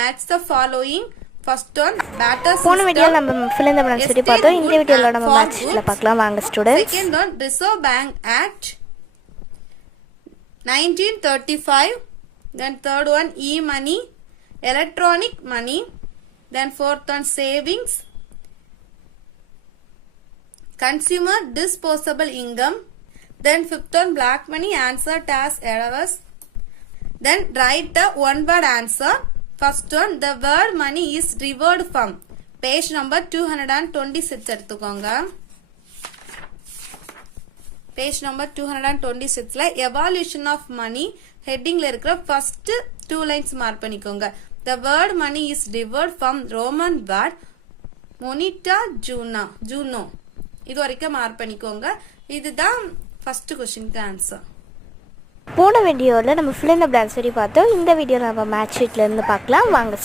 Match the following. First one, batter system. போன வீடியோல நம்ம fill in the blanks பத்தி பார்த்தோம். இந்த வீடியோல நம்ம மேட்ச் ஷீட்ல பார்க்கலாம் வாங்க students. Second one, Reserve Bank Act 1935. Then third one, e-money, electronic money. Then fourth one, savings, consumer disposable income. Then fifth one, black money, answer as errors. Then write the one word answer. First one, the word money is derived from. Page number 226 எடுத்துக்கோங்க. Page number 226ல evaluation of money headingல இருக்கிற first two lines mark பண்ணிக்கோங்க. The word money is derived from Roman word moneta juno. இது வரைக்கும் மார்க் பண்ணிக்கோங்க. இதுதான் first questionக்கு ஆன்சர். போன வீடியோல நம்ம fill in the blanks பத்தி பார்த்தோம். இந்த வீடியோல நம்ம மேட்ச் ஷீட்ல இருந்து பார்க்கலாம் வாங்க